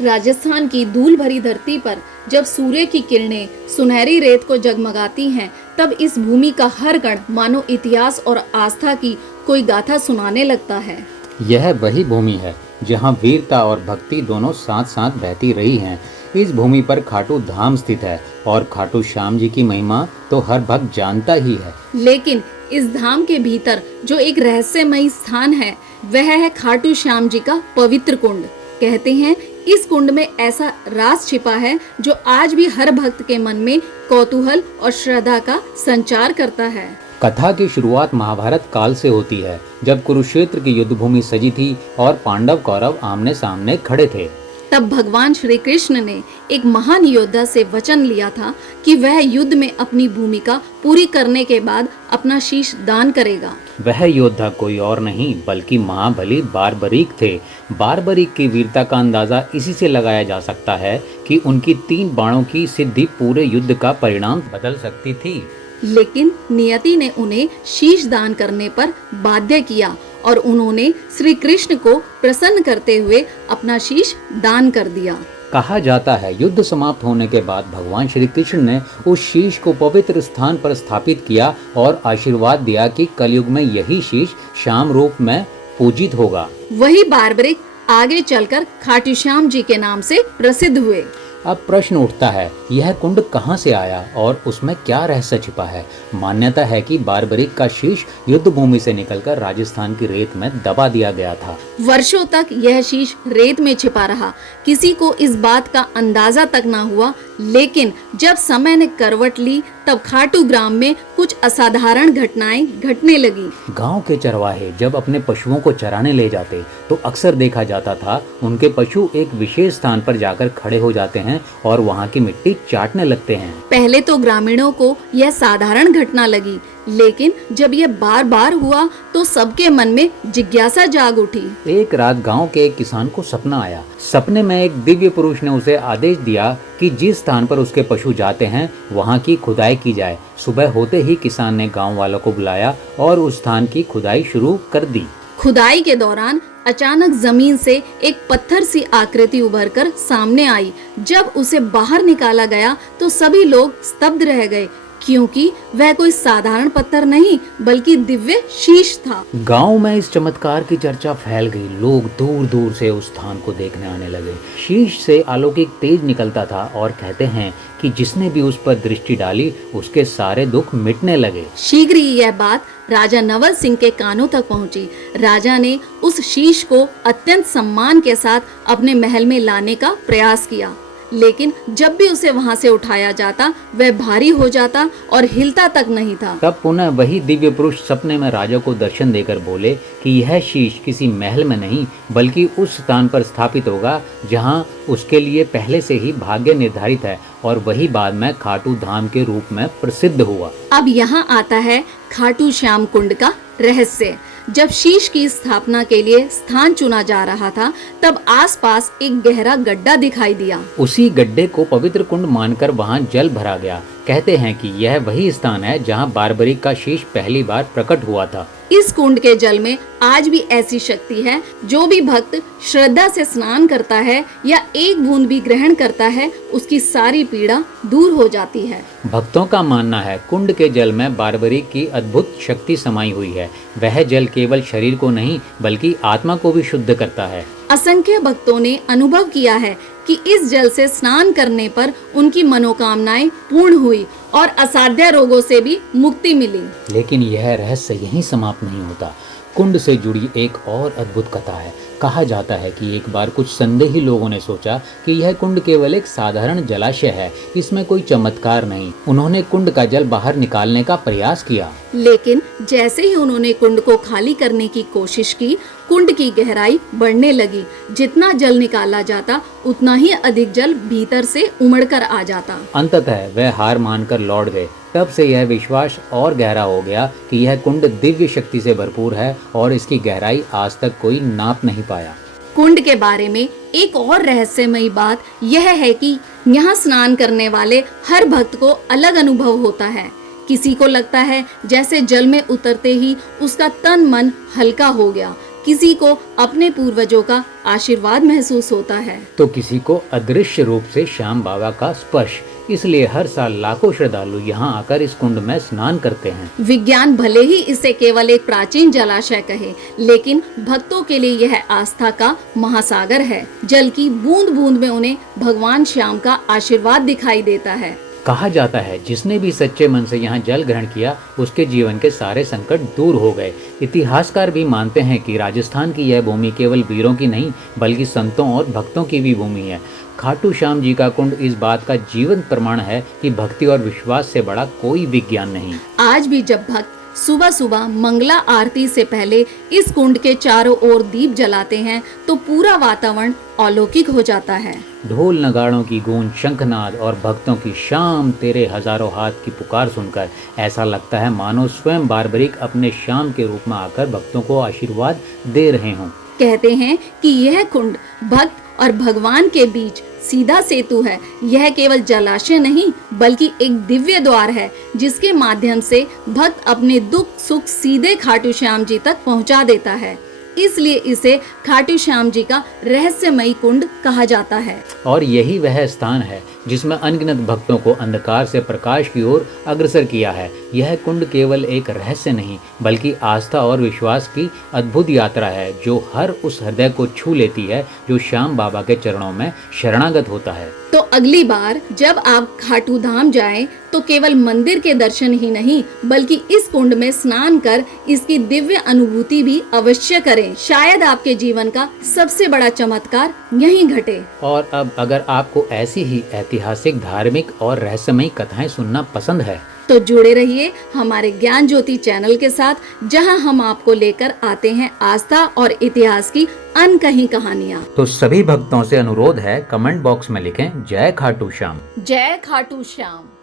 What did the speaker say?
राजस्थान की धूल भरी धरती पर जब सूर्य की किरणें सुनहरी रेत को जगमगाती हैं, तब इस भूमि का हर कण मानो इतिहास और आस्था की कोई गाथा सुनाने लगता है। यह वही भूमि है जहाँ वीरता और भक्ति दोनों साथ साथ बहती रही हैं। इस भूमि पर खाटू धाम स्थित है और खाटू श्याम जी की महिमा तो हर भक्त जानता ही है। लेकिन इस धाम के भीतर जो एक रहस्यमयी स्थान है, वह है खाटू श्याम जी का पवित्र कुंड। कहते हैं इस कुंड में ऐसा राज छिपा है जो आज भी हर भक्त के मन में कौतूहल और श्रद्धा का संचार करता है। कथा की शुरुआत महाभारत काल से होती है, जब कुरुक्षेत्र की युद्ध भूमि सजी थी और पांडव कौरव आमने सामने खड़े थे। तब भगवान श्री कृष्ण ने एक महान योद्धा से वचन लिया था कि वह युद्ध में अपनी भूमिका पूरी करने के बाद अपना शीश दान करेगा। वह योद्धा कोई और नहीं बल्कि महाबली बारबरीक थे। बारबरीक की वीरता का अंदाजा इसी से लगाया जा सकता है कि उनकी 3 बाणों की सिद्धि पूरे युद्ध का परिणाम बदल सकती थी। लेकिन नियति ने उन्हें शीश दान करने पर बाध्य किया और उन्होंने श्री कृष्ण को प्रसन्न करते हुए अपना शीश दान कर दिया। कहा जाता है युद्ध समाप्त होने के बाद भगवान श्री कृष्ण ने उस शीश को पवित्र स्थान पर स्थापित किया और आशीर्वाद दिया कि कलयुग में यही शीश श्याम रूप में पूजित होगा। वही बारबरिक आगे चलकर खाटू श्याम जी के नाम से प्रसिद्ध हुए। अब प्रश्न उठता है, यह कुंड कहाँ से आया और उसमें क्या रहस्य छिपा है? मान्यता है कि बारबरीक का शीश युद्ध भूमि से निकलकर राजस्थान की रेत में दबा दिया गया था। वर्षों तक यह शीश रेत में छिपा रहा, किसी को इस बात का अंदाजा तक न हुआ। लेकिन जब समय ने करवट ली, तब खाटू ग्राम में कुछ असाधारण घटनाएं घटने लगी। गांव के चरवाहे जब अपने पशुओं को चराने ले जाते तो अक्सर देखा जाता था उनके पशु एक विशेष स्थान पर जाकर खड़े हो जाते हैं और वहां की मिट्टी चाटने लगते हैं। पहले तो ग्रामीणों को यह साधारण घटना लगी, लेकिन जब यह बार बार हुआ तो सबके मन में जिज्ञासा जाग उठी। एक रात गांव के एक किसान को सपना आया। सपने में एक दिव्य पुरुष ने उसे आदेश दिया कि जिस स्थान पर उसके पशु जाते हैं वहां की खुदाई की जाए। सुबह होते ही किसान ने गांव वालों को बुलाया और उस स्थान की खुदाई शुरू कर दी। खुदाई के दौरान अचानक जमीन से एक पत्थर सी आकृति उभरकर सामने आई। जब उसे बाहर निकाला गया तो सभी लोग स्तब्ध रह गए, क्योंकि वह कोई साधारण पत्थर नहीं बल्कि दिव्य शीश था। गांव में इस चमत्कार की चर्चा फैल गई। लोग दूर दूर से उस स्थान को देखने आने लगे। शीश से अलौकिक तेज निकलता था और कहते हैं कि जिसने भी उस पर दृष्टि डाली उसके सारे दुख मिटने लगे। शीघ्र ही यह बात राजा नवल सिंह के कानों तक पहुंची। राजा ने उस शीश को अत्यंत सम्मान के साथ अपने महल में लाने का प्रयास किया, लेकिन जब भी उसे वहां से उठाया जाता वह भारी हो जाता और हिलता तक नहीं था। तब पुनः वही दिव्य पुरुष सपने में राजा को दर्शन देकर बोले कि यह शीश किसी महल में नहीं बल्कि उस स्थान पर स्थापित होगा जहां उसके लिए पहले से ही भाग्य निर्धारित है, और वही बाद में खाटू धाम के रूप में प्रसिद्ध हुआ। अब यहाँ आता है खाटू श्याम कुंड का रहस्य। जब शीश की स्थापना के लिए स्थान चुना जा रहा था, तब आसपास एक गहरा गड्ढा दिखाई दिया। उसी गड्ढे को पवित्र कुंड मानकर वहां जल भरा गया। कहते हैं कि यह वही स्थान है जहां बारबरीक का शीश पहली बार प्रकट हुआ था। इस कुंड के जल में आज भी ऐसी शक्ति है, जो भी भक्त श्रद्धा से स्नान करता है या एक बूंद भी ग्रहण करता है, उसकी सारी पीड़ा दूर हो जाती है। भक्तों का मानना है कुंड के जल में बारबरीक की अद्भुत शक्ति समाई हुई है। वह जल केवल शरीर को नहीं बल्कि आत्मा को भी शुद्ध करता है। असंख्य भक्तों ने अनुभव किया है कि इस जल से स्नान करने पर उनकी मनोकामनाएं पूर्ण हुई और असाध्य रोगों से भी मुक्ति मिली। लेकिन यह रहस्य यहीं समाप्त नहीं होता। कुंड से जुड़ी एक और अद्भुत कथा है। कहा जाता है कि एक बार कुछ संदेही लोगों ने सोचा कि यह कुंड केवल एक साधारण जलाशय है, इसमें कोई चमत्कार नहीं। उन्होंने कुंड का जल बाहर निकालने का प्रयास किया, लेकिन जैसे ही उन्होंने कुंड को खाली करने की कोशिश की, कुंड की गहराई बढ़ने लगी। जितना जल निकाला जाता उतना ही अधिक जल भीतर से उमड़कर आ जाता। अंततः वह हार मानकर लौट गए। तब से यह विश्वास और गहरा हो गया कि यह कुंड दिव्य शक्ति से भरपूर है और इसकी गहराई आज तक कोई नाप नहीं पाया। कुंड के बारे में एक और रहस्यमयी बात यह है कि यहाँ स्नान करने वाले हर भक्त को अलग अनुभव होता है। किसी को लगता है जैसे जल में उतरते ही उसका तन मन हल्का हो गया, किसी को अपने पूर्वजों का आशीर्वाद महसूस होता है, तो किसी को अदृश्य रूप से श्याम बाबा का स्पर्श। इसलिए हर साल लाखों श्रद्धालु यहाँ आकर इस कुंड में स्नान करते हैं। विज्ञान भले ही इसे केवल एक प्राचीन जलाशय कहे, लेकिन भक्तों के लिए यह आस्था का महासागर है। जल की बूंद बूंद में उन्हें भगवान श्याम का आशीर्वाद दिखाई देता है। कहा जाता है जिसने भी सच्चे मन से यहाँ जल ग्रहण किया उसके जीवन के सारे संकट दूर हो गए। इतिहासकार भी मानते हैं कि राजस्थान की यह भूमि केवल वीरों की नहीं बल्कि संतों और भक्तों की भी भूमि है। खाटू श्याम जी का कुंड इस बात का जीवंत प्रमाण है कि भक्ति और विश्वास से बड़ा कोई विज्ञान नहीं। आज भी जब भक्त सुबह सुबह मंगला आरती से पहले इस कुंड के चारों ओर दीप जलाते हैं तो पूरा वातावरण अलौकिक हो जाता है। ढोल नगाड़ों की गूंज, शंखनाद और भक्तों की शाम तेरे हजारों हाथ की पुकार सुनकर ऐसा लगता है मानो स्वयं बारबरीक अपने श्याम के रूप में आकर भक्तों को आशीर्वाद दे रहे हों। कहते हैं कि यह कुंड भक्त और भगवान के बीच सीधा सेतु है। यह केवल जलाशय नहीं बल्कि एक दिव्य द्वार है जिसके माध्यम से भक्त अपने दुख सुख सीधे खाटू श्याम जी तक पहुंचा देता है। इसलिए इसे खाटू श्याम जी का रहस्यमयी कुंड कहा जाता है। और यही वह स्थान है जिसमें अनगिनत भक्तों को अंधकार से प्रकाश की ओर अग्रसर किया है। यह कुंड केवल एक रहस्य नहीं बल्कि आस्था और विश्वास की अद्भुत यात्रा है जो हर उस हृदय को छू लेती है जो श्याम बाबा के चरणों में शरणागत होता है। तो अगली बार जब आप खाटू धाम जाएं तो केवल मंदिर के दर्शन ही नहीं बल्कि इस कुंड में स्नान कर इसकी दिव्य अनुभूति भी अवश्य करें। शायद आपके जीवन का सबसे बड़ा चमत्कार यहीं घटे। और अब अगर आपको ऐसी ही ऐतिहासिक, धार्मिक और रहस्यमयी कथाएं सुनना पसंद है तो जुड़े रहिए हमारे ज्ञान ज्योति चैनल के साथ, जहां हम आपको लेकर आते हैं आस्था और इतिहास की अनकही कहानियां। तो सभी भक्तों से अनुरोध है कमेंट बॉक्स में लिखें जय खाटू श्याम। जय खाटू श्याम।